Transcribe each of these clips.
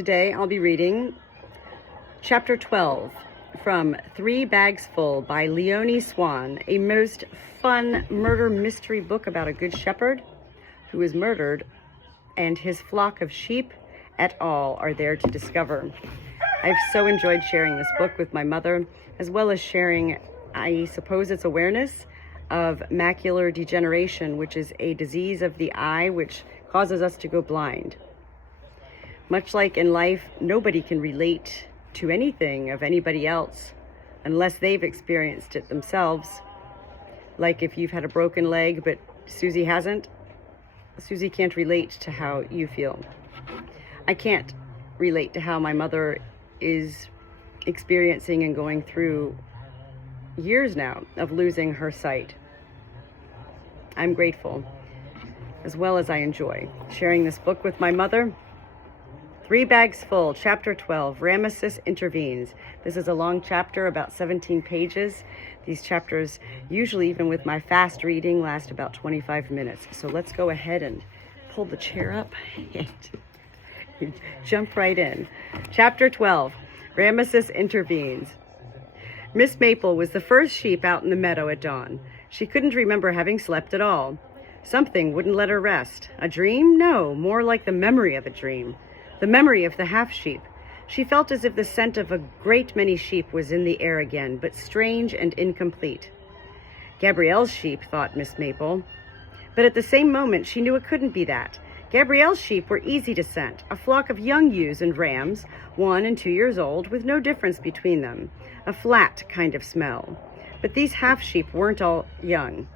Today I'll be reading Chapter 12 from 3 Bags Full by Leonie Swann, a most fun murder mystery book about a good shepherd who is murdered and his flock of sheep et al. Are there to discover. I've so enjoyed sharing this book with my mother, as well as sharing, I suppose it's awareness of macular degeneration, which is a disease of the eye which causes us to go blind. Much like in life, nobody can relate to anything of anybody else unless they've experienced it themselves. Like if you've had a broken leg, but Susie hasn't, Susie can't relate to how you feel. I can't relate to how my mother is experiencing and going through years now of losing her sight. I'm grateful, as well as I enjoy sharing this book with my mother. 3 Bags Full, Chapter 12, Ramesses Intervenes. This is a long chapter, about 17 pages. These chapters, usually even with my fast reading, last about 25 minutes. So let's go ahead and pull the chair up and jump right in. Chapter 12, Ramesses Intervenes. Miss Maple was the first sheep out in the meadow at dawn. She couldn't remember having slept at all. Something wouldn't let her rest. A dream? No, more like the memory of a dream. The memory of the half-sheep. She felt as if the scent of a great many sheep was in the air again, but strange and incomplete. Gabrielle's sheep, thought Miss Maple. But at the same moment, she knew it couldn't be that. Gabrielle's sheep were easy to scent, a flock of young ewes and rams, 1 and 2 years old, with no difference between them, a flat kind of smell. But these half-sheep weren't all young.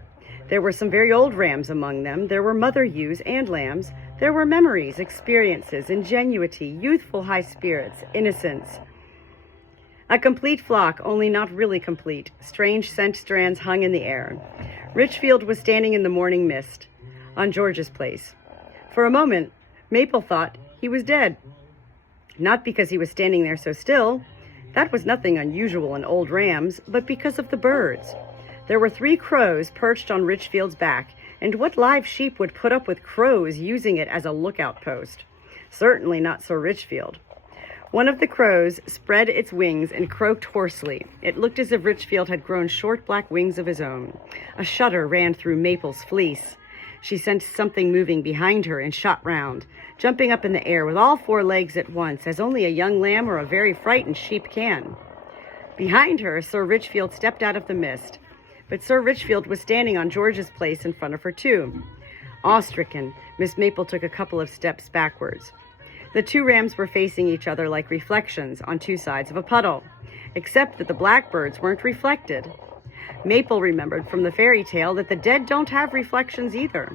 There were some very old rams among them. There were mother ewes and lambs. There were memories, experiences, ingenuity, youthful high spirits, innocence. A complete flock, only not really complete. Strange scent strands hung in the air. Richfield was standing in the morning mist on George's place. For a moment, Maple thought he was dead. Not because he was standing there so still. That was nothing unusual in old rams, but because of the birds. There were 3 crows perched on Richfield's back, and what live sheep would put up with crows using it as a lookout post? Certainly not Sir Richfield. One of the crows spread its wings and croaked hoarsely. It looked as if Richfield had grown short black wings of his own. A shudder ran through Maple's fleece. She sensed something moving behind her and shot round, jumping up in the air with all 4 legs at once, as only a young lamb or a very frightened sheep can. Behind her, Sir Richfield stepped out of the mist. But Sir Richfield was standing on George's place in front of her, too. Awe-stricken, Miss Maple took a couple of steps backwards. The 2 rams were facing each other like reflections on 2 sides of a puddle, except that the blackbirds weren't reflected. Maple remembered from the fairy tale that the dead don't have reflections either.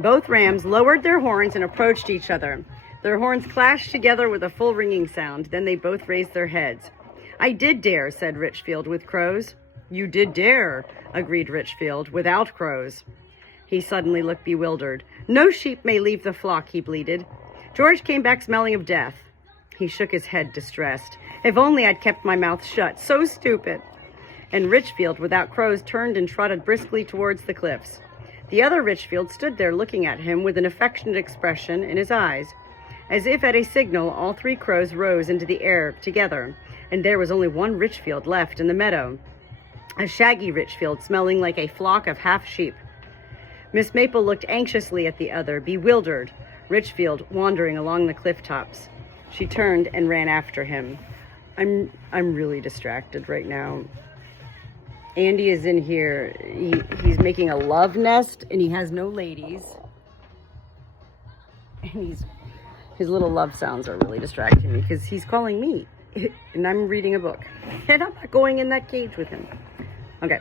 Both rams lowered their horns and approached each other. Their horns clashed together with a full ringing sound. Then they both raised their heads. "I did dare," said Richfield with crows. "You did dare," agreed Richfield, "without crows." He suddenly looked bewildered. "No sheep may leave the flock," he bleated. "George came back smelling of death." He shook his head, distressed. "If only I'd kept my mouth shut. So stupid." And Richfield, without crows, turned and trotted briskly towards the cliffs. The other Richfield stood there looking at him with an affectionate expression in his eyes. As if at a signal, all 3 crows rose into the air together, and there was only one Richfield left in the meadow. A shaggy Richfield, smelling like a flock of half-sheep. Miss Maple looked anxiously at the other, bewildered. Richfield wandering along the cliff tops. She turned and ran after him. I'm really distracted right now. Andy is in here. He's making a love nest, and he has no ladies. And his little love sounds are really distracting me because he's calling me, and I'm reading a book. And I'm not going in that cage with him. Okay.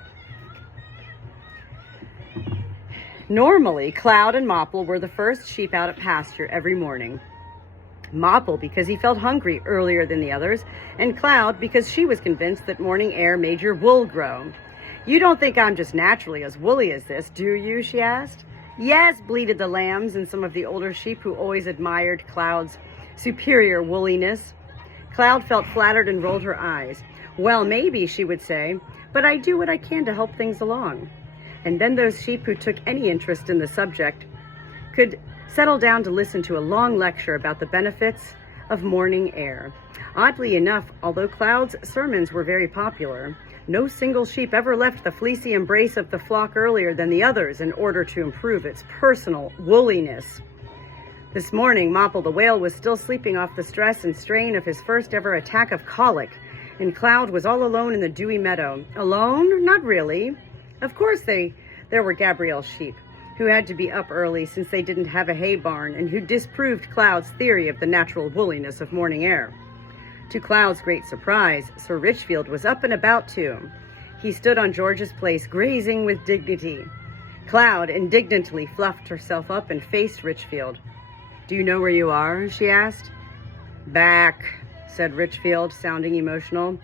Normally, Cloud and Mopple were the first sheep out at pasture every morning. Mopple because he felt hungry earlier than the others, and Cloud because she was convinced that morning air made your wool grow. "You don't think I'm just naturally as woolly as this, do you?" she asked. "Yes," bleated the lambs and some of the older sheep who always admired Cloud's superior woolliness. Cloud felt flattered and rolled her eyes. "Well, maybe," she would say, "but I do what I can to help things along." And then those sheep who took any interest in the subject could settle down to listen to a long lecture about the benefits of morning air. Oddly enough, although Cloud's sermons were very popular, no single sheep ever left the fleecy embrace of the flock earlier than the others in order to improve its personal woolliness. This morning, Mopple the whale was still sleeping off the stress and strain of his first ever attack of colic, and Cloud was all alone in the dewy meadow. Alone? Not really. Of course there were Gabrielle's sheep, who had to be up early since they didn't have a hay barn, and who disproved Cloud's theory of the natural woolliness of morning air. To Cloud's great surprise, Sir Richfield was up and about too. He stood on George's place, grazing with dignity. Cloud indignantly fluffed herself up and faced Richfield. "Do you know where you are?" she asked. "Back," said Richfield, sounding emotional.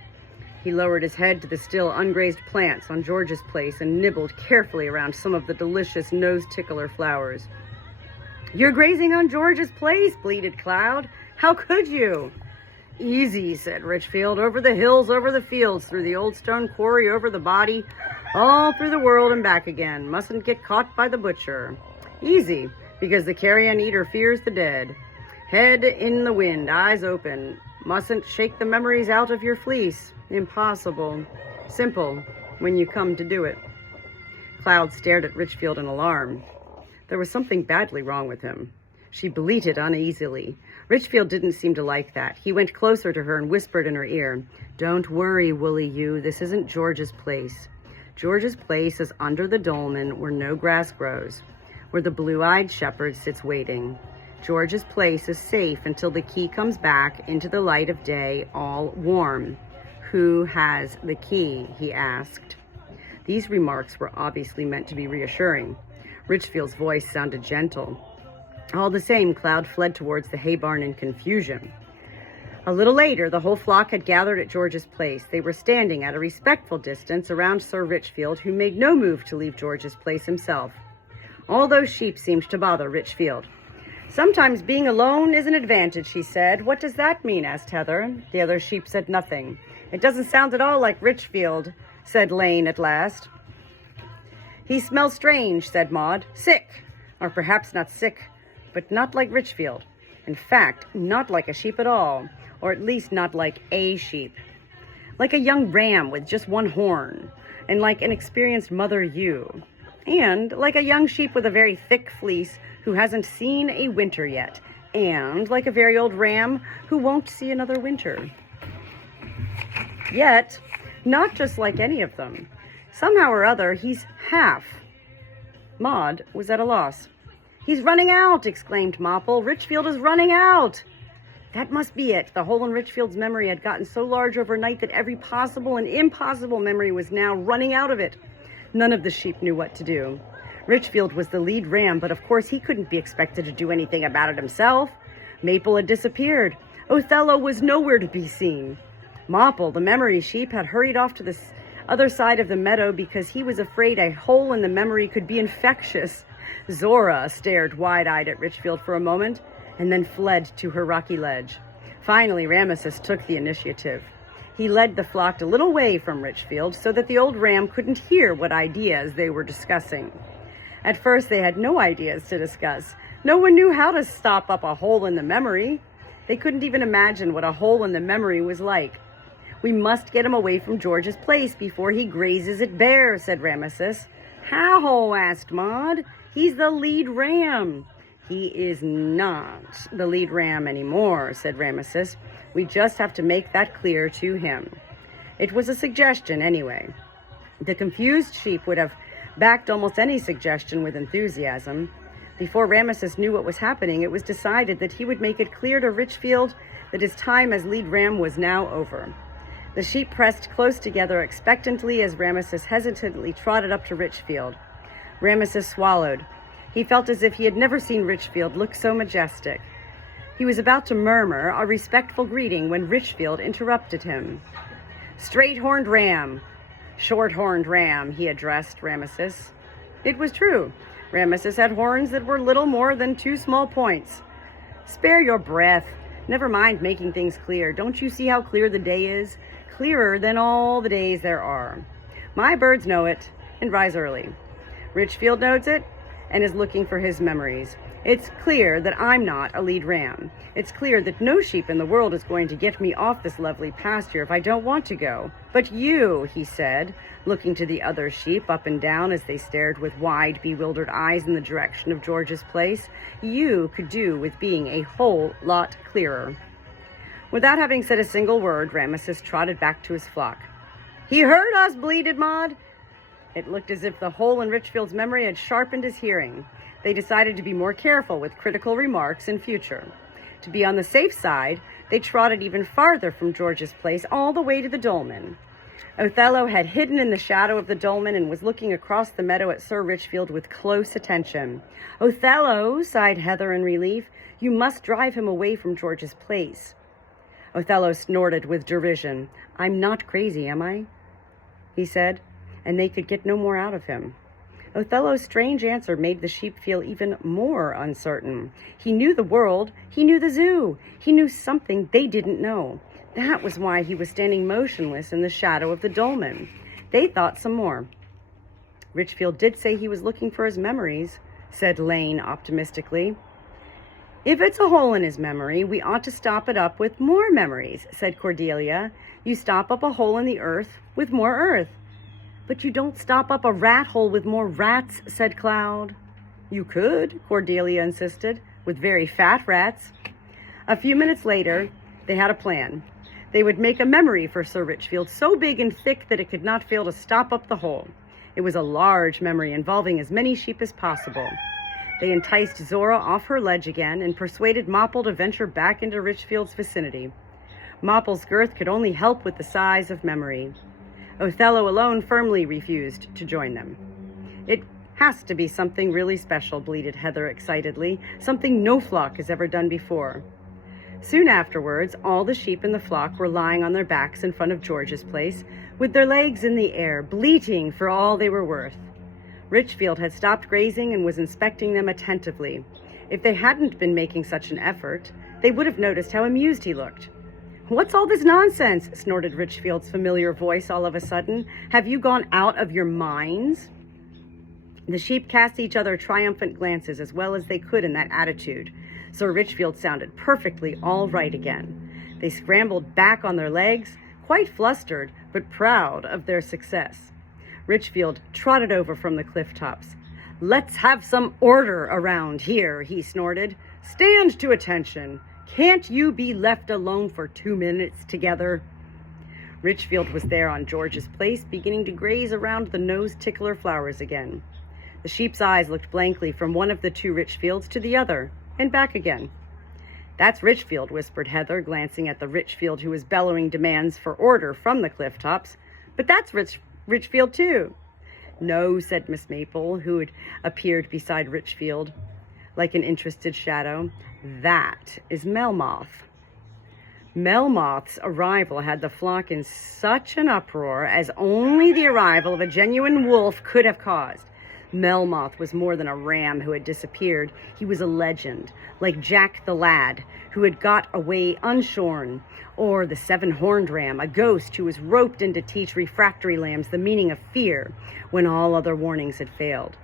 He lowered his head to the still ungrazed plants on George's place and nibbled carefully around some of the delicious nose-tickler flowers. "You're grazing on George's place," bleated Cloud. "How could you?" "Easy," said Richfield. "Over the hills, over the fields, through the old stone quarry, over the body, all through the world and back again. Mustn't get caught by the butcher. Easy, because the carrion eater fears the dead. Head in the wind, eyes open. Mustn't shake the memories out of your fleece. Impossible. Simple, when you come to do it." Cloud stared at Richfield in alarm. There was something badly wrong with him. She bleated uneasily. Richfield didn't seem to like that. He went closer to her and whispered in her ear, "Don't worry, Woolly you. This isn't George's place. George's place is under the dolmen where no grass grows, where the blue-eyed shepherd sits waiting. George's place is safe until the key comes back into the light of day, all warm." "Who has the key?" he asked. These remarks were obviously meant to be reassuring. Richfield's voice sounded gentle. All the same, Cloud fled towards the hay barn in confusion. A little later, the whole flock had gathered at George's place. They were standing at a respectful distance around Sir Richfield, who made no move to leave George's place himself. All those sheep seemed to bother Richfield. "Sometimes being alone is an advantage," he said. "What does that mean?" asked Heather. The other sheep said nothing. "It doesn't sound at all like Richfield," said Lane at last. "He smells strange," said Maud. "Sick, or perhaps not sick, but not like Richfield. In fact, not like a sheep at all, or at least not like a sheep. Like a young ram with just one horn, and like an experienced mother ewe, and like a young sheep with a very thick fleece who hasn't seen a winter yet, and like a very old ram who won't see another winter. Yet, not just like any of them. Somehow or other, he's half." Maud was at a loss. "He's running out!" exclaimed Mopple. "Richfield is running out!" That must be it. The hole in Richfield's memory had gotten so large overnight that every possible and impossible memory was now running out of it. None of the sheep knew what to do. Richfield was the lead ram, but of course he couldn't be expected to do anything about it himself. Maple had disappeared. Othello was nowhere to be seen. Mopple, the memory sheep, had hurried off to the other side of the meadow because he was afraid a hole in the memory could be infectious. Zora stared wide-eyed at Richfield for a moment and then fled to her rocky ledge. Finally, Ramesses took the initiative. He led the flock a little way from Richfield so that the old ram couldn't hear what ideas they were discussing. At first, they had no ideas to discuss. No one knew how to stop up a hole in the memory. They couldn't even imagine what a hole in the memory was like. "We must get him away from George's place before he grazes it bare," said Ramesses. "How?" asked Maud. "He's the lead ram." "He is not the lead ram anymore," said Ramesses. "We just have to make that clear to him." It was a suggestion anyway. The confused sheep would have backed almost any suggestion with enthusiasm. Before Ramesses knew what was happening, it was decided that he would make it clear to Richfield that his time as lead ram was now over. The sheep pressed close together expectantly as Ramesses hesitantly trotted up to Richfield. Ramesses swallowed. He felt as if he had never seen Richfield look so majestic. He was about to murmur a respectful greeting when Richfield interrupted him. "Straight-horned ram, short-horned ram," he addressed Ramesses. It was true. Ramesses had horns that were little more than 2 small points. "Spare your breath. Never mind making things clear. Don't you see how clear the day is? Clearer than all the days there are. My birds know it and rise early. Richfield knows it and is looking for his memories. It's clear that I'm not a lead ram. It's clear that no sheep in the world is going to get me off this lovely pasture if I don't want to go. But you, he said, looking to the other sheep up and down as they stared with wide, bewildered eyes in the direction of George's place, you could do with being a whole lot clearer. Without having said a single word, Ramesses trotted back to his flock. He heard us, bleated Maud. It looked as if the hole in Richfield's memory had sharpened his hearing. They decided to be more careful with critical remarks in future. To be on the safe side, they trotted even farther from George's place, all the way to the dolmen. Othello had hidden in the shadow of the dolmen and was looking across the meadow at Sir Richfield with close attention. Othello, sighed Heather in relief, you must drive him away from George's place. Othello snorted with derision. I'm not crazy, am I? He said, and they could get no more out of him. Othello's strange answer made the sheep feel even more uncertain. He knew the world. He knew the zoo. He knew something they didn't know. That was why he was standing motionless in the shadow of the dolmen. They thought some more. Richfield did say he was looking for his memories, said Lane optimistically. If it's a hole in his memory, we ought to stop it up with more memories, said Cordelia. You stop up a hole in the earth with more earth. But you don't stop up a rat hole with more rats, said Cloud. You could, Cordelia insisted, with very fat rats. A few minutes later, they had a plan. They would make a memory for Sir Richfield so big and thick that it could not fail to stop up the hole. It was a large memory involving as many sheep as possible. They enticed Zora off her ledge again and persuaded Mopple to venture back into Richfield's vicinity. Mopple's girth could only help with the size of memory. Othello alone firmly refused to join them. It has to be something really special, bleated Heather excitedly, something no flock has ever done before. Soon afterwards, all the sheep in the flock were lying on their backs in front of George's place, with their legs in the air, bleating for all they were worth. Richfield had stopped grazing and was inspecting them attentively. If they hadn't been making such an effort, they would have noticed how amused he looked. What's all this nonsense? Snorted Richfield's familiar voice all of a sudden. Have you gone out of your minds? The sheep cast each other triumphant glances as well as they could in that attitude. Sir Richfield sounded perfectly all right again. They scrambled back on their legs, quite flustered, but proud of their success. Richfield trotted over from the cliff tops. Let's have some order around here, he snorted. Stand to attention. Can't you be left alone for 2 minutes together? Richfield was there on George's place, beginning to graze around the nose-tickler flowers again. The sheep's eyes looked blankly from one of the two Richfields to the other, and back again. That's Richfield, whispered Heather, glancing at the Richfield who was bellowing demands for order from the cliff tops. But that's Richfield, too. No, said Miss Maple, who had appeared beside Richfield like an interested shadow. That is Melmoth. Melmoth's arrival had the flock in such an uproar as only the arrival of a genuine wolf could have caused. Melmoth was more than a ram who had disappeared. He was a legend, like Jack the Lad, who had got away unshorn, or the seven-horned ram, a ghost who was roped in to teach refractory lambs the meaning of fear when all other warnings had failed.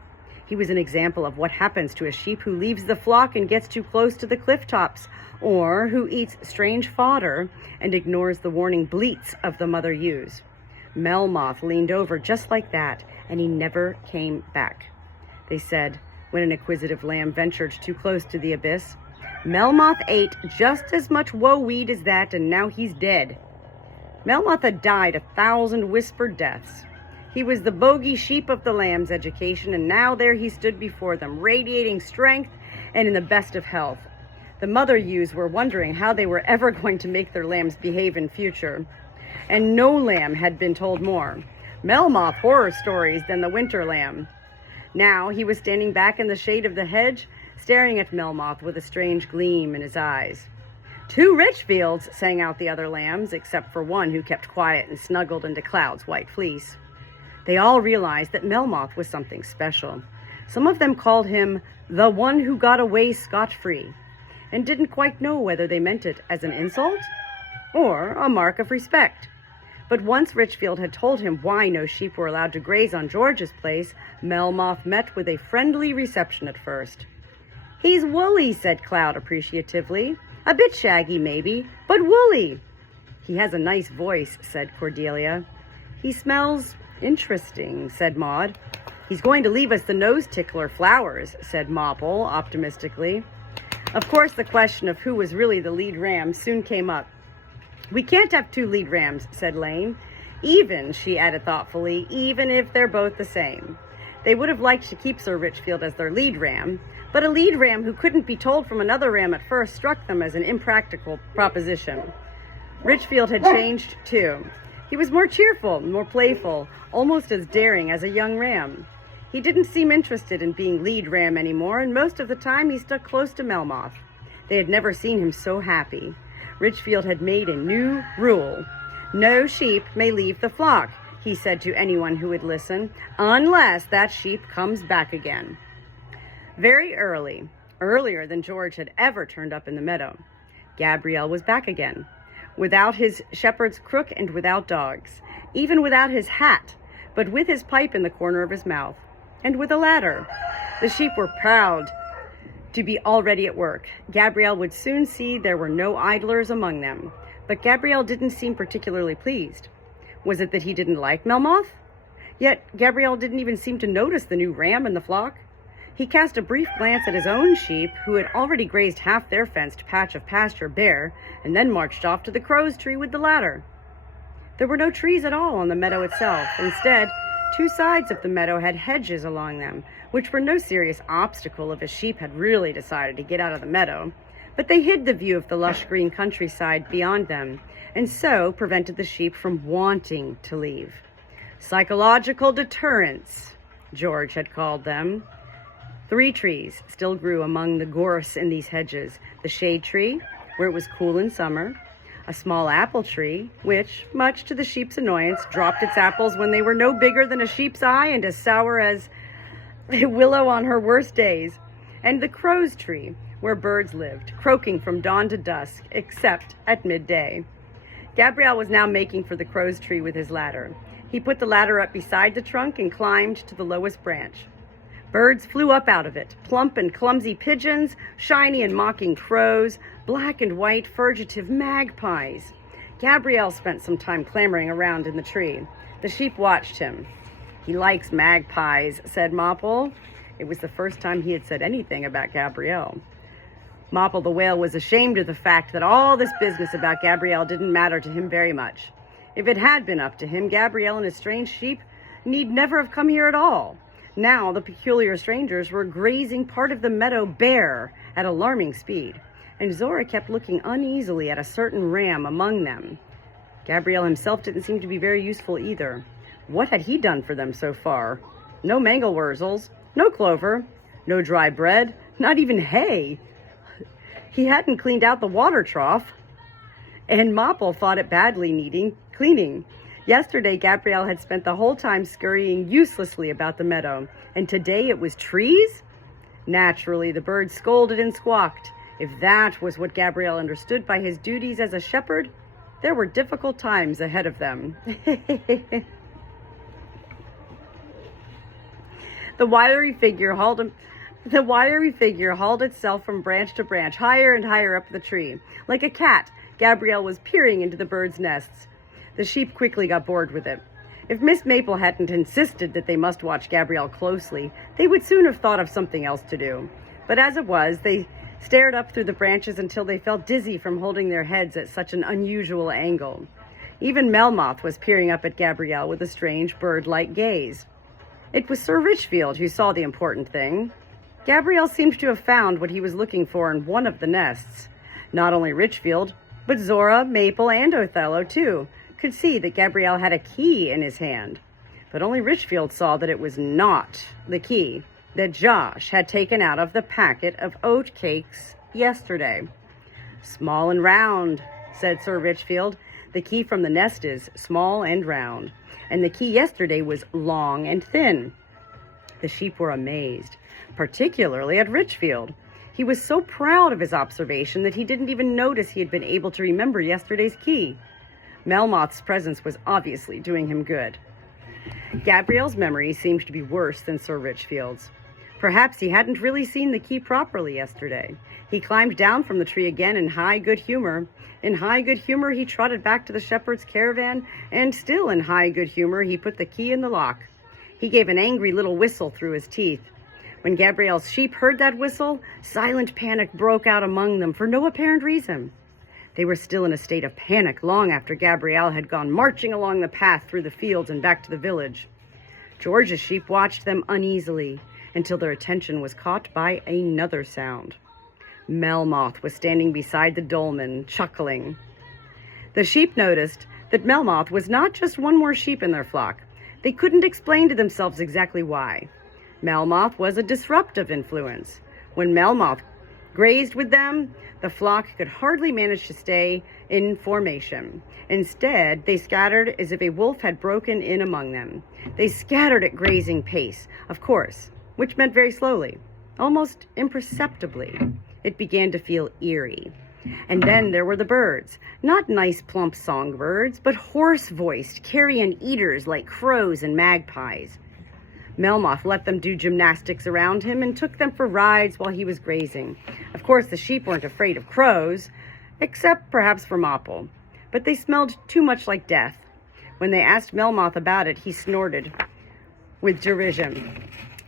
He was an example of what happens to a sheep who leaves the flock and gets too close to the cliff tops, or who eats strange fodder and ignores the warning bleats of the mother ewes. Melmoth leaned over just like that, and he never came back. They said, when an inquisitive lamb ventured too close to the abyss, Melmoth ate just as much woe-weed as that, and now he's dead. Melmoth had died 1,000 whispered deaths. He was the bogey sheep of the lamb's education, and now there he stood before them, radiating strength and in the best of health. The mother ewes were wondering how they were ever going to make their lambs behave in future. And no lamb had been told more Melmoth horror stories than the winter lamb. Now he was standing back in the shade of the hedge, staring at Melmoth with a strange gleam in his eyes. 2 Richfields, sang out the other lambs, except for one who kept quiet and snuggled into Cloud's white fleece. They all realized that Melmoth was something special. Some of them called him the one who got away scot-free, and didn't quite know whether they meant it as an insult or a mark of respect. But once Richfield had told him why no sheep were allowed to graze on George's place, Melmoth met with a friendly reception at first. He's woolly, said Cloud appreciatively. A bit shaggy, maybe, but woolly. He has a nice voice, said Cordelia. He smells interesting, said Maud. He's going to leave us the nose tickler flowers, said Mopple optimistically. Of course, the question of who was really the lead ram soon came up. We can't have two lead rams, said Lane. Even, she added thoughtfully, even if they're both the same. They would have liked to keep Sir Richfield as their lead ram, but a lead ram who couldn't be told from another ram at first struck them as an impractical proposition. Richfield had changed, too. He was more cheerful, more playful, almost as daring as a young ram. He didn't seem interested in being lead ram anymore, and most of the time he stuck close to Melmoth. They had never seen him so happy. Richfield had made a new rule. No sheep may leave the flock, he said to anyone who would listen, unless that sheep comes back again. Very early, earlier than George had ever turned up in the meadow, Gabriel was back again, without his shepherd's crook and without dogs, even without his hat, but with his pipe in the corner of his mouth, and with a ladder. The sheep were proud to be already at work. Gabriel would soon see there were no idlers among them, but Gabriel didn't seem particularly pleased. Was it that he didn't like Melmoth? Yet Gabriel didn't even seem to notice the new ram in the flock. He cast a brief glance at his own sheep, who had already grazed half their fenced patch of pasture bare, and then marched off to the crow's tree with the ladder. There were no trees at all on the meadow itself. Instead, two sides of the meadow had hedges along them, which were no serious obstacle if a sheep had really decided to get out of the meadow, but they hid the view of the lush green countryside beyond them, and so prevented the sheep from wanting to leave. Psychological deterrents, George had called them. 3 trees still grew among the gorse in these hedges. The shade tree, where it was cool in summer, a small apple tree, which, much to the sheep's annoyance, dropped its apples when they were no bigger than a sheep's eye and as sour as a willow on her worst days, and the crow's tree, where birds lived, croaking from dawn to dusk, except at midday. Gabriel was now making for the crow's tree with his ladder. He put the ladder up beside the trunk and climbed to the lowest branch. Birds flew up out of it, plump and clumsy pigeons, shiny and mocking crows, black and white furtive magpies. Gabriel spent some time clambering around in the tree. The sheep watched him. He likes magpies, said Mopple. It was the first time he had said anything about Gabriel. Mopple the whale was ashamed of the fact that all this business about Gabriel didn't matter to him very much. If it had been up to him, Gabriel and his strange sheep need never have come here at all. Now the peculiar strangers were grazing part of the meadow bare at alarming speed, and Zora kept looking uneasily at a certain ram among them. Gabriel himself didn't seem to be very useful either. What had he done for them so far? No mangelwurzels, no clover, no dry bread, not even hay. He hadn't cleaned out the water trough, and Mopple thought it badly needing cleaning. Yesterday, Gabriel had spent the whole time scurrying uselessly about the meadow, and today it was trees? Naturally, the birds scolded and squawked. If that was what Gabriel understood by his duties as a shepherd, there were difficult times ahead of them. The wiry figure hauled itself from branch to branch, higher and higher up the tree. Like a cat, Gabriel was peering into the birds' nests. The sheep quickly got bored with it. If Miss Maple hadn't insisted that they must watch Gabriel closely, they would soon have thought of something else to do. But as it was, they stared up through the branches until they felt dizzy from holding their heads at such an unusual angle. Even Melmoth was peering up at Gabriel with a strange bird-like gaze. It was Sir Richfield who saw the important thing. Gabriel seemed to have found what he was looking for in one of the nests. Not only Richfield, but Zora, Maple, and Othello, too, could see that Gabriel had a key in his hand. But only Richfield saw that it was not the key that Josh had taken out of the packet of oat cakes yesterday. Small and round, said Sir Richfield. The key from the nest is small and round, and the key yesterday was long and thin. The sheep were amazed, particularly at Richfield. He was so proud of his observation that he didn't even notice he had been able to remember yesterday's key. Melmoth's presence was obviously doing him good. Gabriel's memory seemed to be worse than Sir Richfield's. Perhaps he hadn't really seen the key properly yesterday. He climbed down from the tree again in high good humor. In high good humor, he trotted back to the shepherd's caravan, and still in high good humor, he put the key in the lock. He gave an angry little whistle through his teeth. When Gabrielle's sheep heard that whistle, silent panic broke out among them for no apparent reason. They were still in a state of panic long after Gabrielle had gone marching along the path through the fields and back to the village. George's sheep watched them uneasily until their attention was caught by another sound. Melmoth was standing beside the dolman, chuckling. The sheep noticed that Melmoth was not just one more sheep in their flock. They couldn't explain to themselves exactly why. Melmoth was a disruptive influence. When Melmoth grazed with them, the flock could hardly manage to stay in formation. Instead, they scattered as if a wolf had broken in among them. They scattered at grazing pace, of course, which meant very slowly, almost imperceptibly. It began to feel eerie. And then there were the birds, not nice plump songbirds, but hoarse-voiced, carrion eaters like crows and magpies. Melmoth let them do gymnastics around him and took them for rides while he was grazing. Of course, the sheep weren't afraid of crows, except perhaps for Mopple, but they smelled too much like death. When they asked Melmoth about it, he snorted with derision.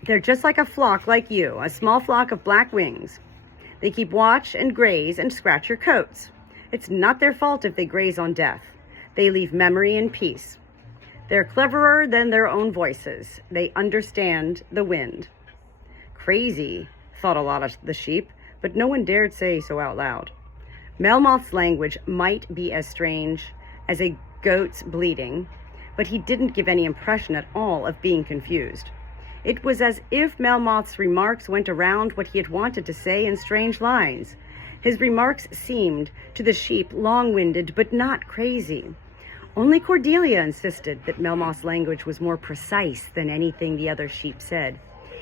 They're just like a flock like you, a small flock of black wings. They keep watch and graze and scratch your coats. It's not their fault if they graze on death. They leave memory in peace. They're cleverer than their own voices. They understand the wind. Crazy, thought a lot of the sheep, but no one dared say so out loud. Melmoth's language might be as strange as a goat's bleating, but he didn't give any impression at all of being confused. It was as if Melmoth's remarks went around what he had wanted to say in strange lines. His remarks seemed, to the sheep, long-winded, but not crazy. Only Cordelia insisted that Melmoth's language was more precise than anything the other sheep said.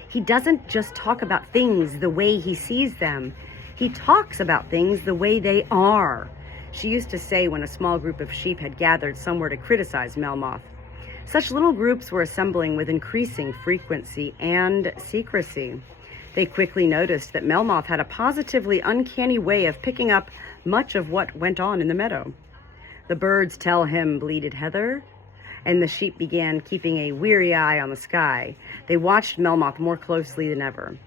He doesn't just talk about things the way he sees them. He talks about things the way they are, she used to say when a small group of sheep had gathered somewhere to criticize Melmoth. Such little groups were assembling with increasing frequency and secrecy. They quickly noticed that Melmoth had a positively uncanny way of picking up much of what went on in the meadow. The birds tell him, bleated Heather, and the sheep began keeping a weary eye on the sky. They watched Melmoth more closely than ever.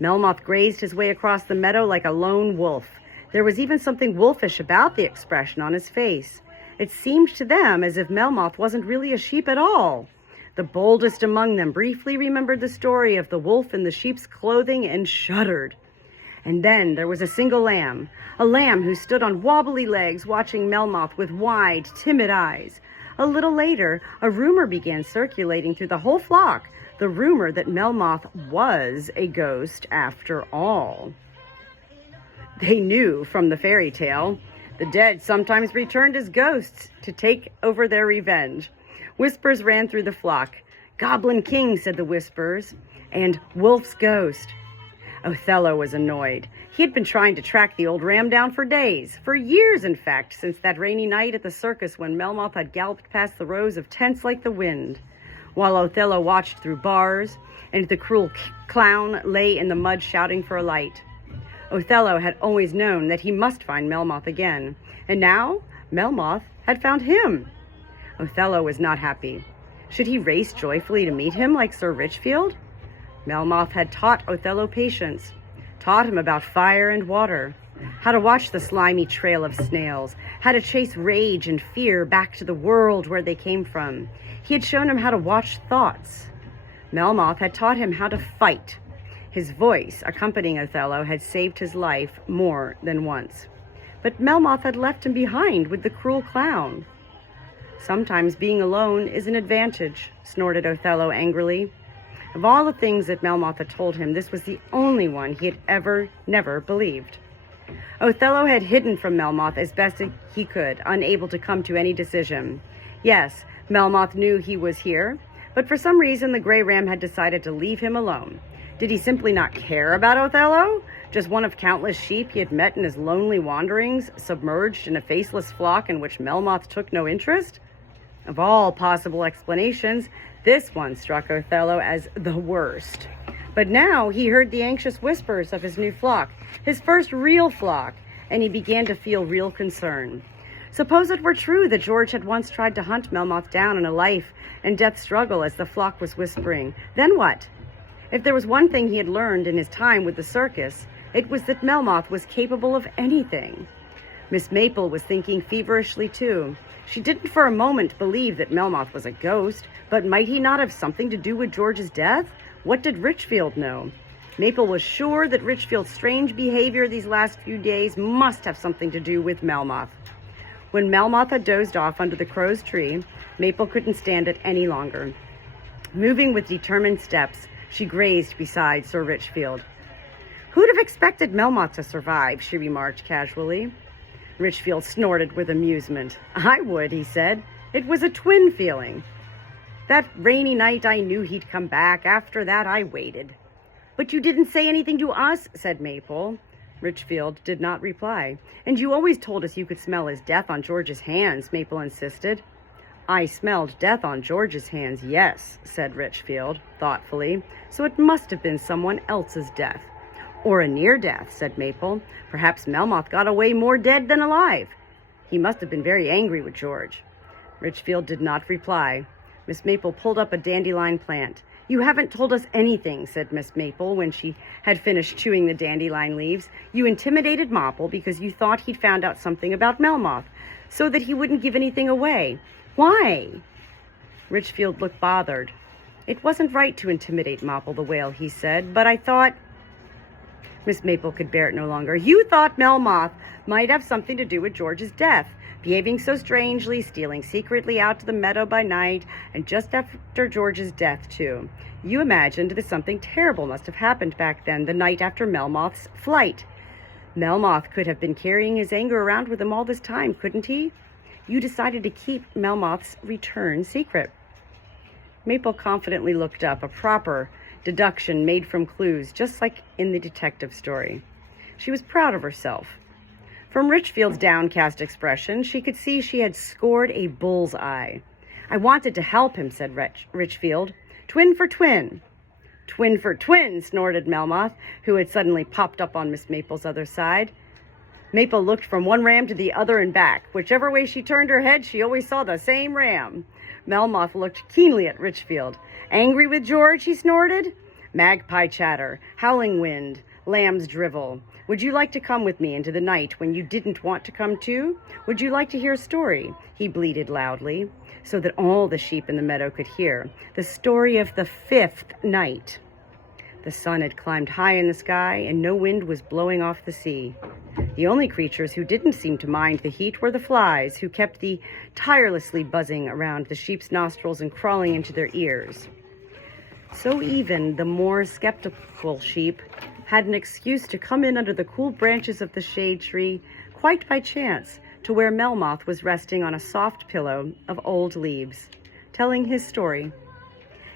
Melmoth grazed his way across the meadow like a lone wolf. There was even something wolfish about the expression on his face. It seemed to them as if Melmoth wasn't really a sheep at all. The boldest among them briefly remembered the story of the wolf in the sheep's clothing and shuddered. And then there was a single lamb, a lamb who stood on wobbly legs watching Melmoth with wide, timid eyes. A little later, a rumor began circulating through the whole flock, the rumor that Melmoth was a ghost after all. They knew from the fairy tale the dead sometimes returned as ghosts to take over their revenge. Whispers ran through the flock. Goblin King, said the whispers, and Wolf's ghost. Othello was annoyed. He had been trying to track the old ram down for days, for years in fact, since that rainy night at the circus when Melmoth had galloped past the rows of tents like the wind. While Othello watched through bars, and the cruel clown lay in the mud shouting for a light. Othello had always known that he must find Melmoth again, and now Melmoth had found him. Othello was not happy. Should he race joyfully to meet him like Sir Richfield? Melmoth had taught Othello patience, taught him about fire and water, how to watch the slimy trail of snails, how to chase rage and fear back to the world where they came from. He had shown him how to watch thoughts. Melmoth had taught him how to fight. His voice, accompanying Othello, had saved his life more than once. But Melmoth had left him behind with the cruel clown. Sometimes being alone is an advantage, snorted Othello angrily. Of all the things that Melmoth had told him, this was the only one he had never believed. Othello had hidden from Melmoth as best he could, unable to come to any decision. Yes, Melmoth knew he was here, but for some reason the gray ram had decided to leave him alone. Did he simply not care about Othello? Just one of countless sheep he had met in his lonely wanderings, submerged in a faceless flock in which Melmoth took no interest? Of all possible explanations, this one struck Othello as the worst. But now he heard the anxious whispers of his new flock, his first real flock, and he began to feel real concern. Suppose it were true that George had once tried to hunt Melmoth down in a life and death struggle as the flock was whispering. Then what? If there was one thing he had learned in his time with the circus, it was that Melmoth was capable of anything. Miss Maple was thinking feverishly too. She didn't for a moment believe that Melmoth was a ghost, but might he not have something to do with George's death? What did Richfield know? Maple was sure that Richfield's strange behavior these last few days must have something to do with Melmoth. When Melmoth had dozed off under the crow's tree, Maple couldn't stand it any longer. Moving with determined steps, she grazed beside Sir Richfield. "Who'd have expected Melmoth to survive?" she remarked casually. Richfield snorted with amusement. "I would," he said. "It was a twin feeling. That rainy night I knew he'd come back. After that I waited." "But you didn't say anything to us," said Maple. Richfield did not reply. "And you always told us you could smell his death on George's hands," Maple insisted. "I smelled death on George's hands, yes," said Richfield thoughtfully. "So it must have been someone else's death." "Or a near death," said Maple. "Perhaps Melmoth got away more dead than alive. He must have been very angry with George." Richfield did not reply. Miss Maple pulled up a dandelion plant. "You haven't told us anything," said Miss Maple when she had finished chewing the dandelion leaves. "You intimidated Mopple because you thought he'd found out something about Melmoth, so that he wouldn't give anything away. Why?" Richfield looked bothered. "It wasn't right to intimidate Mopple the whale," he said, "but I thought—" Miss Maple could bear it no longer. "You thought Melmoth might have something to do with George's death, behaving so strangely, stealing secretly out to the meadow by night, and just after George's death, too. You imagined that something terrible must have happened back then, the night after Melmoth's flight. Melmoth could have been carrying his anger around with him all this time, couldn't he? You decided to keep Melmoth's return secret." Maple confidently looked up, a proper deduction made from clues, just like in the detective story. She was proud of herself. From Richfield's downcast expression, she could see she had scored a bull's eye. "I wanted to help him," said Richfield. "Twin for twin." "Twin for twin," snorted Melmoth, who had suddenly popped up on Miss Maple's other side. Maple looked from one ram to the other and back. Whichever way she turned her head, she always saw the same ram. Melmoth looked keenly at Richfield. "Angry with George?" he snorted. "Magpie chatter, howling wind, lamb's drivel. Would you like to come with me into the night when you didn't want to come too? Would you like to hear a story?" he bleated loudly, so that all the sheep in the meadow could hear. The story of the 5th night. The sun had climbed high in the sky, and no wind was blowing off the sea. The only creatures who didn't seem to mind the heat were the flies, who kept tirelessly buzzing around the sheep's nostrils and crawling into their ears. So even the more skeptical sheep had an excuse to come in under the cool branches of the shade tree, quite by chance, to where Melmoth was resting on a soft pillow of old leaves, telling his story.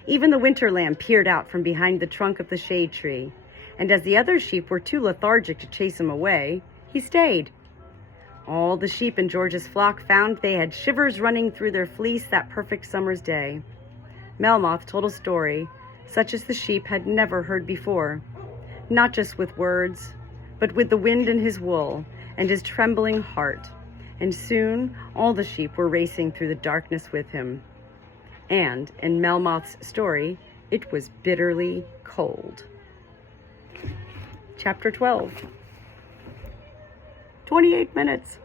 Even the winter lamb peered out from behind the trunk of the shade tree, and as the other sheep were too lethargic to chase him away, he stayed. All the sheep in George's flock found they had shivers running through their fleece that perfect summer's day. Melmoth told a story such as the sheep had never heard before, not just with words, but with the wind in his wool and his trembling heart, and soon all the sheep were racing through the darkness with him. And in Melmoth's story, it was bitterly cold. Chapter 12. 28 minutes.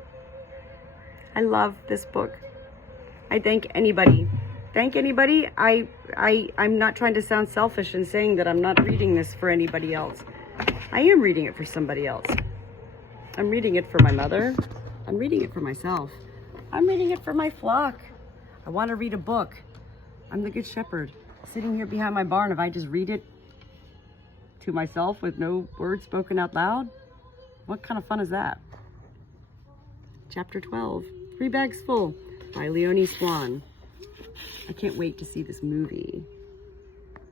I love this book. I thank anybody. I'm not trying to sound selfish in saying that I'm not reading this for anybody else. I am reading it for somebody else. I'm reading it for my mother. I'm reading it for myself. I'm reading it for my flock. I want to read a book. I'm the Good Shepherd. Sitting here behind my barn, if I just read it to myself with no words spoken out loud, what kind of fun is that? Chapter 12, 3 Bags Full by Leonie Swann. I can't wait to see this movie.